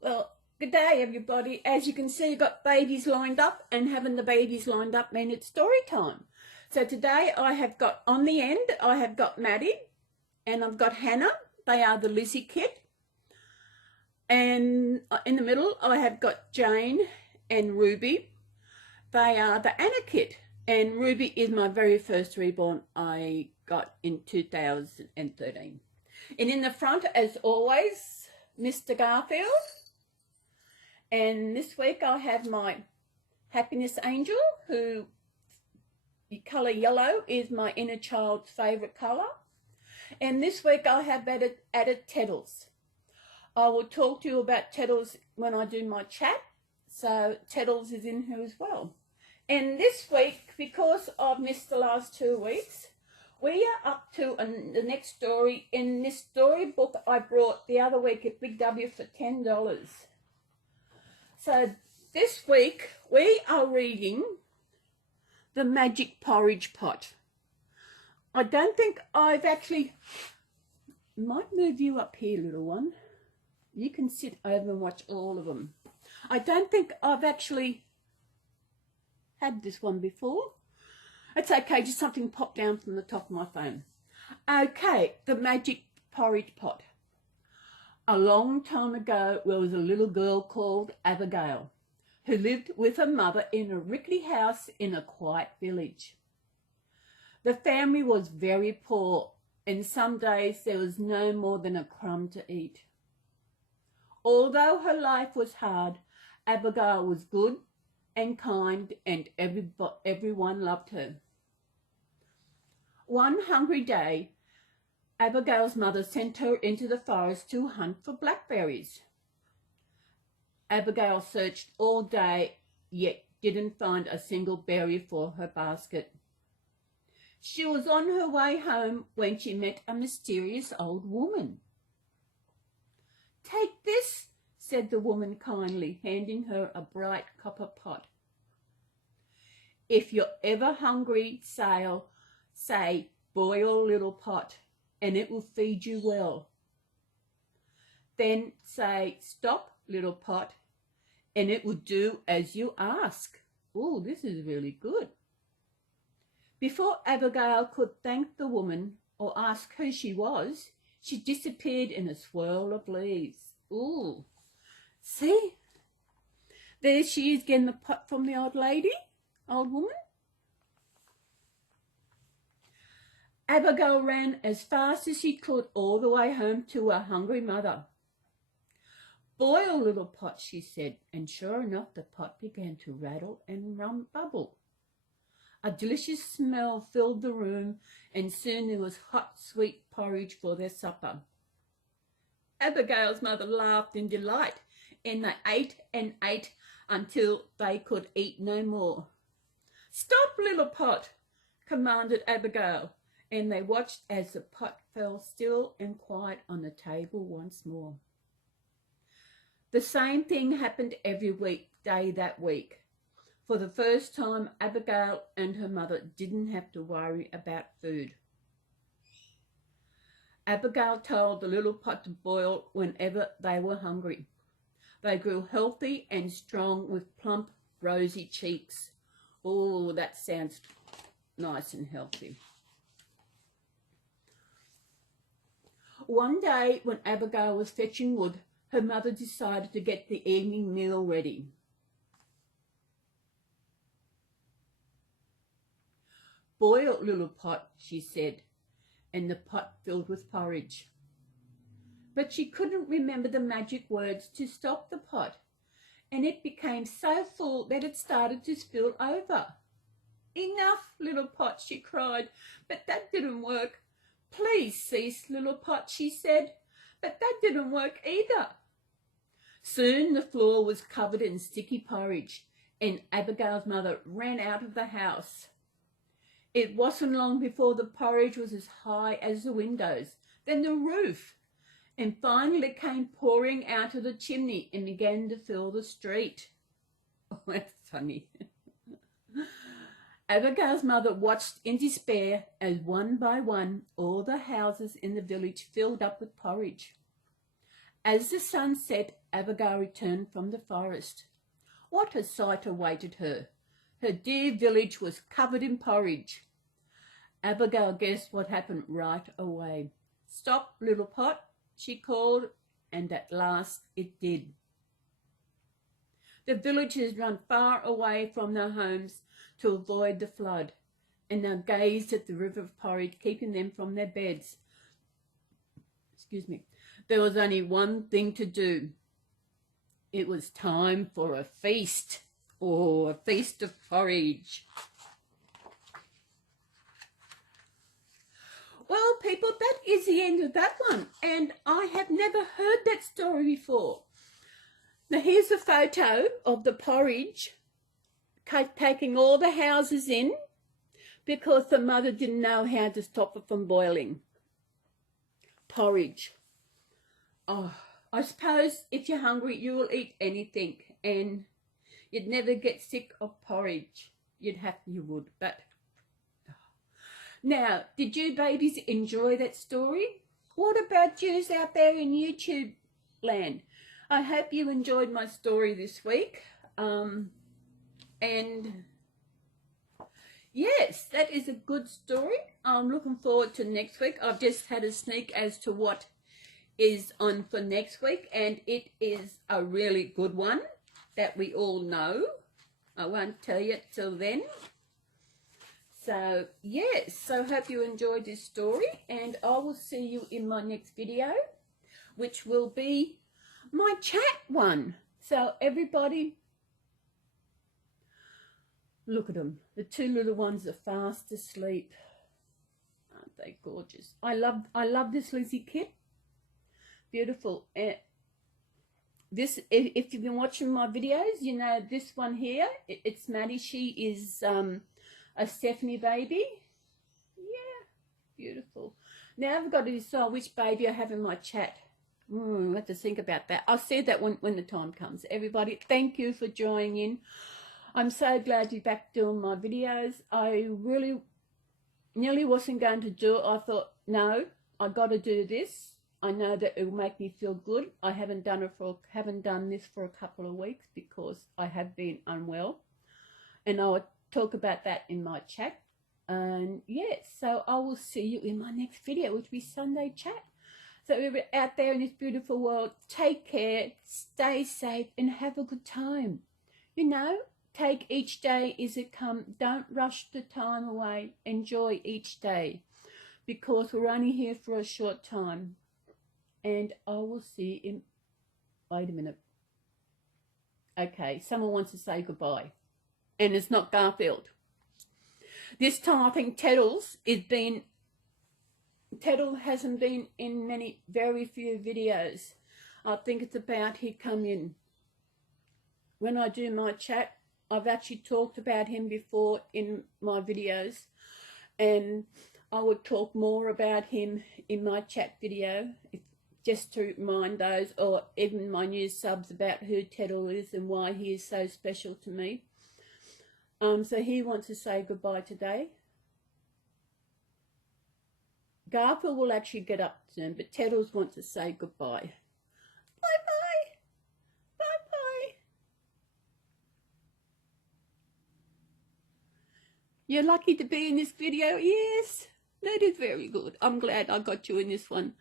Well, good day everybody. As you can see, I've got babies lined up, and having the babies lined up means it's story time. So today I have got, on the end, I have got Maddie and I've got Hannah. They are the Lizzie kit. And in the middle I have got Jane and Ruby. They are the Anna kit. And Ruby is my very first reborn I got in 2013. And in the front, as always, Mr. Garfield. And this week I have my happiness angel, who the colour yellow is my inner child's favourite colour. And this week I have added Teddles. I will talk to you about Teddles when I do my chat. So Teddles is in here as well. And this week, because I've missed the last 2 weeks, we are up to the next story in this storybook I brought the other week at Big W for $10. So this week we are reading The Magic Porridge Pot. I don't think I've actually, might move you up here, little one. You can sit over and watch all of them. I don't think I've actually had this one before. It's okay, just something popped down from the top of my phone. Okay, The Magic Porridge Pot. A long time ago, there was a little girl called Abigail who lived with her mother in a rickety house in a quiet village. The family was very poor, and some days there was no more than a crumb to eat. Although her life was hard, Abigail was good and kind, and everyone loved her. One hungry day, Abigail's mother sent her into the forest to hunt for blackberries. Abigail searched all day, yet didn't find a single berry for her basket. She was on her way home when she met a mysterious old woman. "Take this," said the woman kindly, handing her a bright copper pot. "If you're ever hungry, say, boil a little pot, and it will feed you well. Then say, stop, little pot, and it will do as you ask." Oh, this is really good. Before Abigail could thank the woman or ask who she was, she disappeared in a swirl of leaves. Ooh, see? There she is getting the pot from the old woman. Abigail ran as fast as she could all the way home to her hungry mother. "Boil, little pot," she said, and sure enough the pot began to rattle and bubble. A delicious smell filled the room, and soon there was hot, sweet porridge for their supper. Abigail's mother laughed in delight, and they ate and ate until they could eat no more. "Stop, little pot," commanded Abigail, and they watched as the pot fell still and quiet on the table once more. The same thing happened every day that week. For the first time, Abigail and her mother didn't have to worry about food. Abigail told the little pot to boil whenever they were hungry. They grew healthy and strong with plump, rosy cheeks. Oh, that sounds nice and healthy. One day, when Abigail was fetching wood, her mother decided to get the evening meal ready. "Boil, little pot," she said, and the pot filled with porridge. But she couldn't remember the magic words to stop the pot, and it became so full that it started to spill over. "Enough, little pot," she cried, but that didn't work. "Please cease, little pot," she said, but that didn't work either. Soon the floor was covered in sticky porridge, and Abigail's mother ran out of the house. It wasn't long before the porridge was as high as the windows, then the roof, and finally came pouring out of the chimney and began to fill the street. Oh, that's funny. Abigail's mother watched in despair as one by one all the houses in the village filled up with porridge. As the sun set, Abigail returned from the forest. What a sight awaited her! Her dear village was covered in porridge. Abigail guessed what happened right away. "Stop, little pot," she called, and at last it did. The villagers ran far away from their homes to avoid the flood, and now gazed at the river of porridge, keeping them from their beds. There was only one thing to do. It was time for a feast. Oh, a feast of porridge. Well, people, that is the end of that one, and I have never heard that story before. Now, here's a photo of the porridge taking all the houses in because the mother didn't know how to stop it from boiling. Porridge. Oh, I suppose if you're hungry, you will eat anything, and you'd never get sick of porridge. You would, but... Now, did you babies enjoy that story? What about yous out there in YouTube land? I hope you enjoyed my story this week. And yes, that is a good story. I'm looking forward to next week. I've just had a sneak as to what is on for next week, and it is a really good one that we all know. I won't tell you till then. So, yes, so hope you enjoyed this story, and I will see you in my next video, which will be my chat one. So, everybody, look at them. The two little ones are fast asleep. Aren't they gorgeous? I love this Lizzie kit. Beautiful. This, if you've been watching my videos, you know this one here. It's Maddie. She is... a Stephanie baby. Yeah, beautiful. Now I've got to decide which baby I have in my chat. I have to think about that. I'll say that when the time comes. Everybody, thank you for joining in. I'm so glad you're back doing my videos. I really nearly wasn't going to do it. I thought, no, I got to do this. I know that it will make me feel good. I haven't done this for a couple of weeks because I have been unwell, and I would talk about that in my chat. And yes, so I will see you in my next video, which will be Sunday chat. So everybody out there in this beautiful world, take care, stay safe, and have a good time. You know, take each day as it comes. Don't rush the time away. Enjoy each day, because we're only here for a short time. And I will see you in... Wait a minute. Okay, someone wants to say goodbye. And it's not Garfield. This time I think Teddle hasn't been in very few videos. I think it's about he come in. When I do my chat, I've actually talked about him before in my videos, and I would talk more about him in my chat video, just to remind those, or even my new subs, about who Teddle is and why he is so special to me. So he wants to say goodbye today. Garfield will actually get up soon, but Teddles wants to say goodbye. Bye-bye. Bye-bye. You're lucky to be in this video. Yes, that is very good. I'm glad I got you in this one.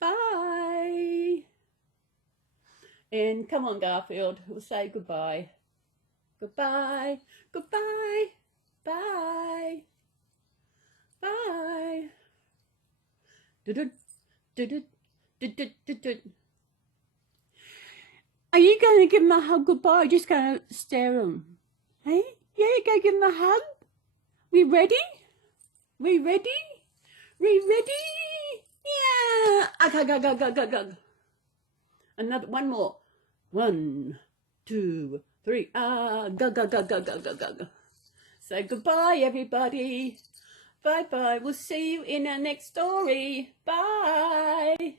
Bye. And come on, Garfield, we'll say goodbye. Goodbye, goodbye, bye, bye. Are you going to give him a hug goodbye, or just going to stare at him? Hey? Yeah, go give him a hug. We ready? We ready? We ready? Yeah. Go. One more. 1, 2, 3. Go. Say goodbye, everybody. Bye-bye. We'll see you in our next story. Bye.